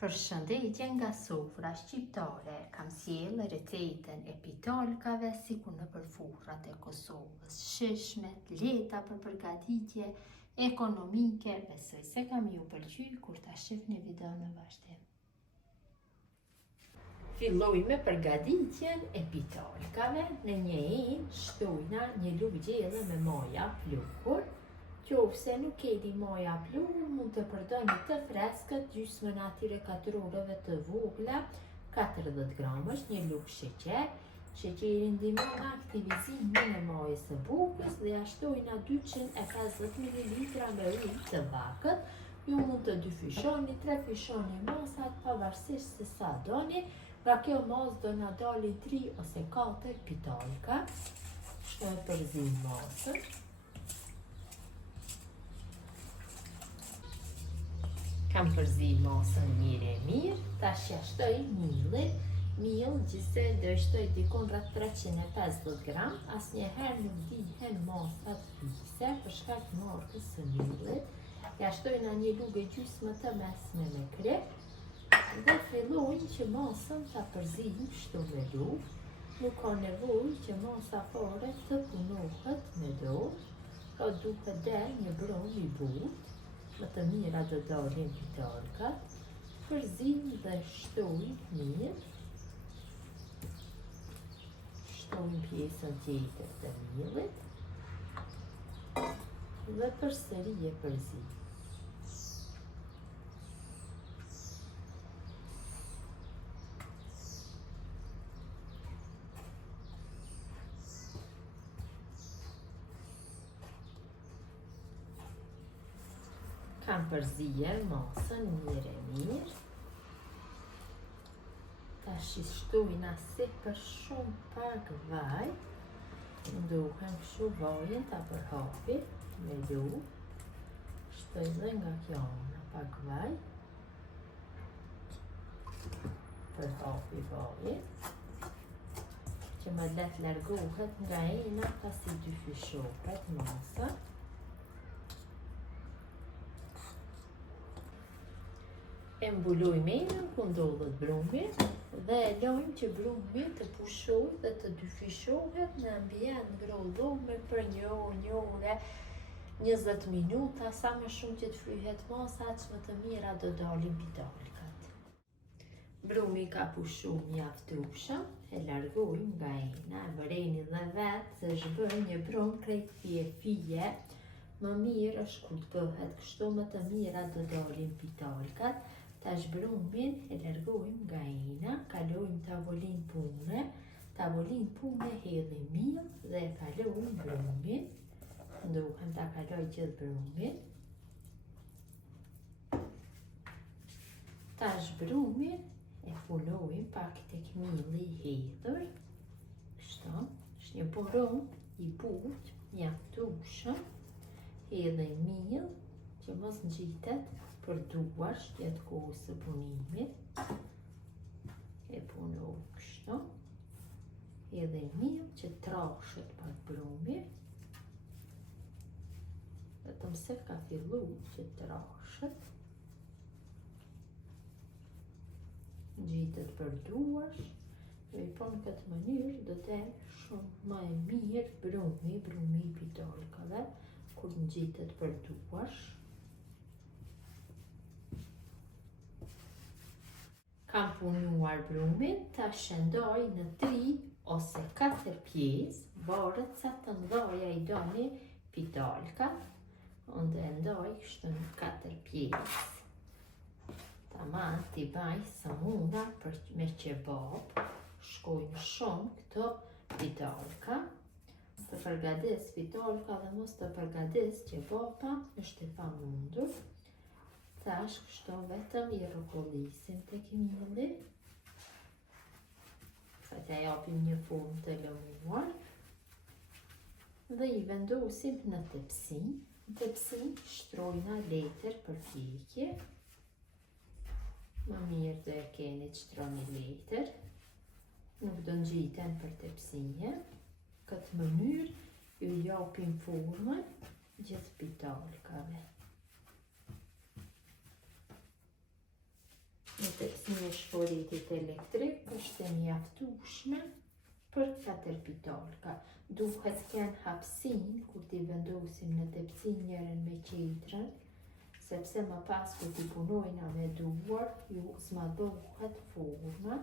Përshëndetje nga sofra shqiptare, kam sjellë recetën e pitolkave sikur nëpër furrat e Kosovës, shishme, lehta për përgatitje, ekonomike, besoj se kam ju pëlqy kur ta shihni videon në vazhdim. Filloj me përgatitjen e pitolkave. Në një enë shtojna një lugë gjelle me moja pluhur. Qofse nuk keni moja pluhur, mund të përdorni të freskët, gjysmën atyre katrorëve të vogla, 40 gramësh, një lugë sheqer. Sheqeri ndihmon aktivizimin e majës së bukës dhe ja shtojna 250 ml me ujë të vakët. Ju mund të dyfyshoni, trefyshoni masat pavarësisht se sa doni. Nga kjo masë do na dalin 3 ose 4 pitolka. E përzim masën. Kam përzi masën mirë, tash ja shtoj mielin. Miell gjithse do shtoj dikon rreth 350 gram, asnjëherë nuk dihen masat fikse për shkak të markës së miellit. Ja shtojna një lugë gjysmë të mesme me krep dhe filloj që masën ta përzim kështu me lugë. Nuk ka nevojë që masa fare të punohet me dorë, ka duhet del një brum i butë. Më të mira do dalin pitolkat, përzim dhe shtoj mirë. Shtoj pjesën tjetër të miellit dhe përsëri e përzim. Kam përzier masën mirë. Tash i shtojna sipër shumë pak vaj. Ndohem kështu vajin ta përhapi me lugë. Shtoj dhe nga kjo ana pak vaj. Përhapi vajin që më let largohet nga ena pasi dyfyshohet masa. E mbuloj menën ku ndodhet brumi dhe e lojmë që brumi të pushohet dhe të dyfyshohet në ambient ngrollëdhome për një orë, 20 minuta, sa më shumë që të fryhet masa, aq më të mira do dalin pitolkat. Brumi ka pushu mjaftueshëm, e largojmë nga ena, vëreni dhe vetë se është bërë një brum krejt fije. Më mirë është kur të bëhet kështu, më të mira do dalin pitolkat. Tash brumin e largojmë nga ena, kalojmë tavolinë pune. Tavolinë pune hedhim miell dhe e kalojmë brumin. Ndohem ta kaloj gjithë brumin. Tash brumin e punojmë pak tek mielli i hedhur. Kështu, është një burum i butë, mjaftueshëm. Hedhim miell që mos ngjitet për duar gjatë kohës së punimit. E punoj kështu. Edhe miell që trashet pak brumi. Vetëm se ka fillu që trashet. Ngjitet për duar. Dhe po në këtë mënyrë do të jetë shumë më e mirë brumi i pitolkave kur ngjitet për duar. Kam punuar brumin, ta shëndoj në 3 ose 4 pjesë, varet sa të ndaja i doni pitolkat. Unë do e ndoj kështu në 4 pjesë. Tamam t'i baj sa munda për me kebab. Shkojnë shumë këto pitolka. Të përgatis pitolka dhe mos të përgatis kebaba është e pamundur. Tash kështu vetëm i rrokollisim tek mielli. Sa t'ja japim një formë të lëmuar. Dhe i vendosim në tepsi. Në tepsi shtrojna letër për pjekje. Më mirë do e keni të shtroni letër. Nuk do ngjiten për tepsije. Këtë mënyrë ju japim formën gjithë pitolkave. një shporitit elektrik është e mjaftueshme për 4 pitolka. Duhet kënë hapësinë kur t'i vendosim në tepsi njërin me tjetrën, sepse më pas kur t'i punojna me duar, ju zmadhohet forma.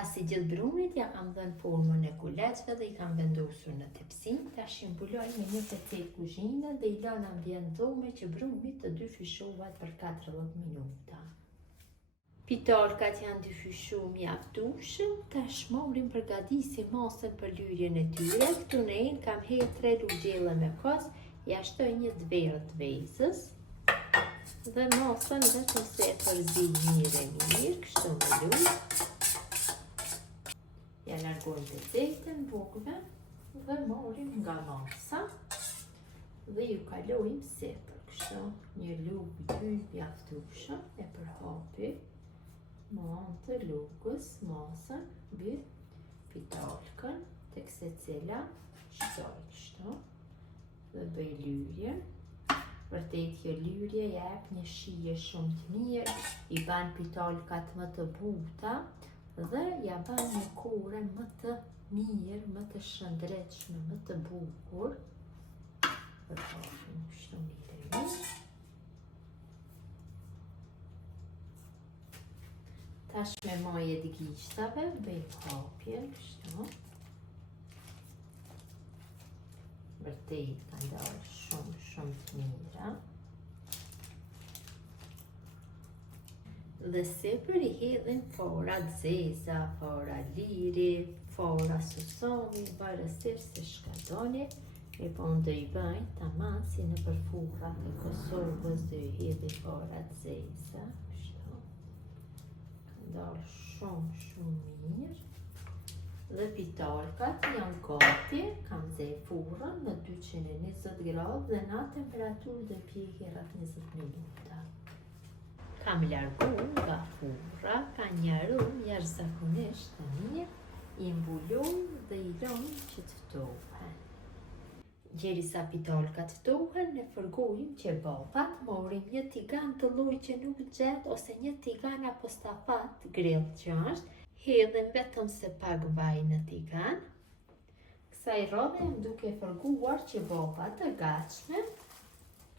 Pasi gjithë brumit ja kam dhënë formën e kuleçve dhe I kam vendosur në tepsi. Tash I mbuloj me një pecet kuzhine dhe I lën ambient dhome që brumit të dyfishohet për 40 minuta. Pitolkat janë dyfishuar mjaftueshëm, tash morim përgatisim masën për lyrjen e tyre. Këtu në en kam hedhur 3 luggjelle me kos, ja shtoj një dverë të vezës dhe masën vetëm se e përzi mirë, kështu me lujë. Ja largojmë pecetën bukve dhe morim nga masa dhe ju kalojmë sipër, kështu një lugë ty mjaftueshëm e përhapi me anë të lugës masën mbi pitolkën tek secila shtoj kështu dhe bëj lyrje. Vërtet kjo lyrje jep një shije shumë të mirë, I ban pitolkat më të buta dhe ja ban një kore më të mirë, më të shëndetshme, më të bukur. Përhapim kështu mirë. Tash me majë të gishtave bëj hapje kështu. Vërtet ka ndarë shumë të mira. Dhe sipër I hedhim fora zeza, fora liri, fora susami, varësisht se çka doni. E po do I bëj tamam si në përfurrat e Kosovës, do I hedhi fora zeza, kështu. Ka ndarë shumë mirë. Dhe pitolkat janë gati, kam zej furrën në 220 gradë dhe në temperaturë do pjeki rreth 20 minuta. Kam largu nga furra, ka një aromë jashtëzakonisht të mirë, I mbuloj dhe I lëm që të ftohen. Derisa pitolkat ftohen, ne fërgojmë qebapat, morim një tigan të lloj që nuk gjet ose një tigan apo stafat grill që është, hedhim vetëm se pak vaj në tigan. Kësaj rrodhe jam duke fërguar qebapat të gatshme.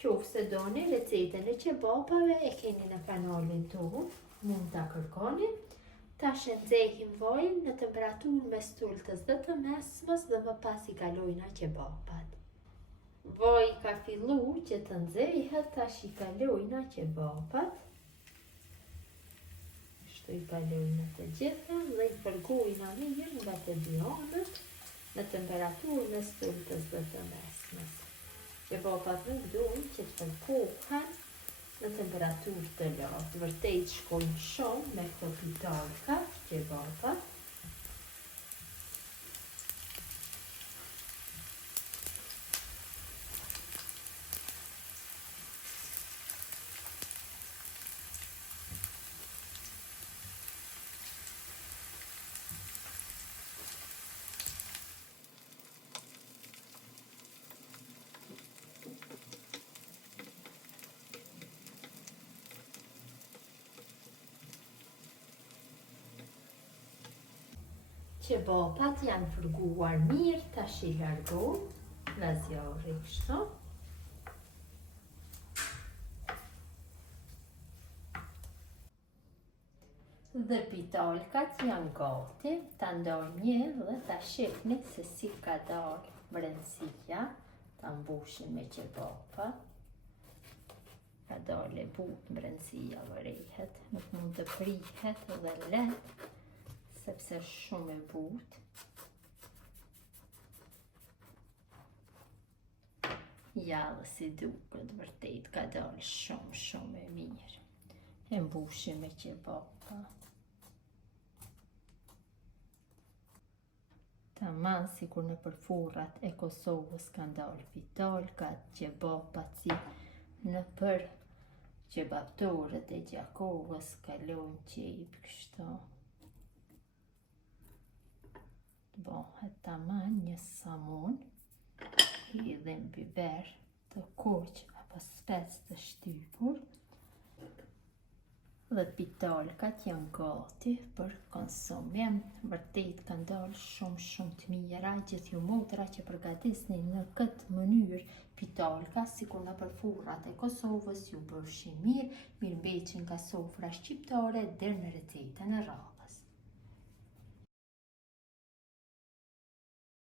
Qofse doni recetën e qebapave e keni në kanalin tonë, mund ta kërkoni. Tash e nxehim vajin në temperaturë mes tultës dhe të mesmes dhe më pas I kalojna qebapat. Vaji ka filluar që të nxehet, tash I kalojna qebapat. Kështu I kalojna të gjitha dhe I fërgojna mirë nga të dy anët në temperaturë mes tultës dhe të mesmes. Qebapat nuk duhen që të fërkohen në temperaturë të lartë. Vërtet shkojnë shumë me këto pitolka, qebapat. Qebapat janë fërguar mirë, tash I largoj nga zjarri kështu. Dhe pitolkat janë gati, ta ndojmë një dhe ta shihni se si ka dalë brendësia, ta mbushim me qebapa. Ka dalë e butë brendësia vërehet, nuk mund të prihet dhe lehtë, sepse është shumë e butë. Jallë si duket, vërtet ka dalë shumë e mirë. E mbushim me kebapa. Tamam sikur në përfurrat e Kosovës kanë dalë fitalkat, kebapat si në për kebaptorët e Gjakovës kalojnë qejf kështu. Bëhet tamam një samun, hidhim biber të kuq apo spec të shtypur dhe pitalkat janë gati për konsumim. Vërtet kanë dalë shumë të mira. Gjithë ju motra që përgatisni në këtë mënyrë pitalka sikur në përfurrat e Kosovës ju bëshin mirë, mirëmbëjtjen nga sofra shqiptare deri në recetën e radhës.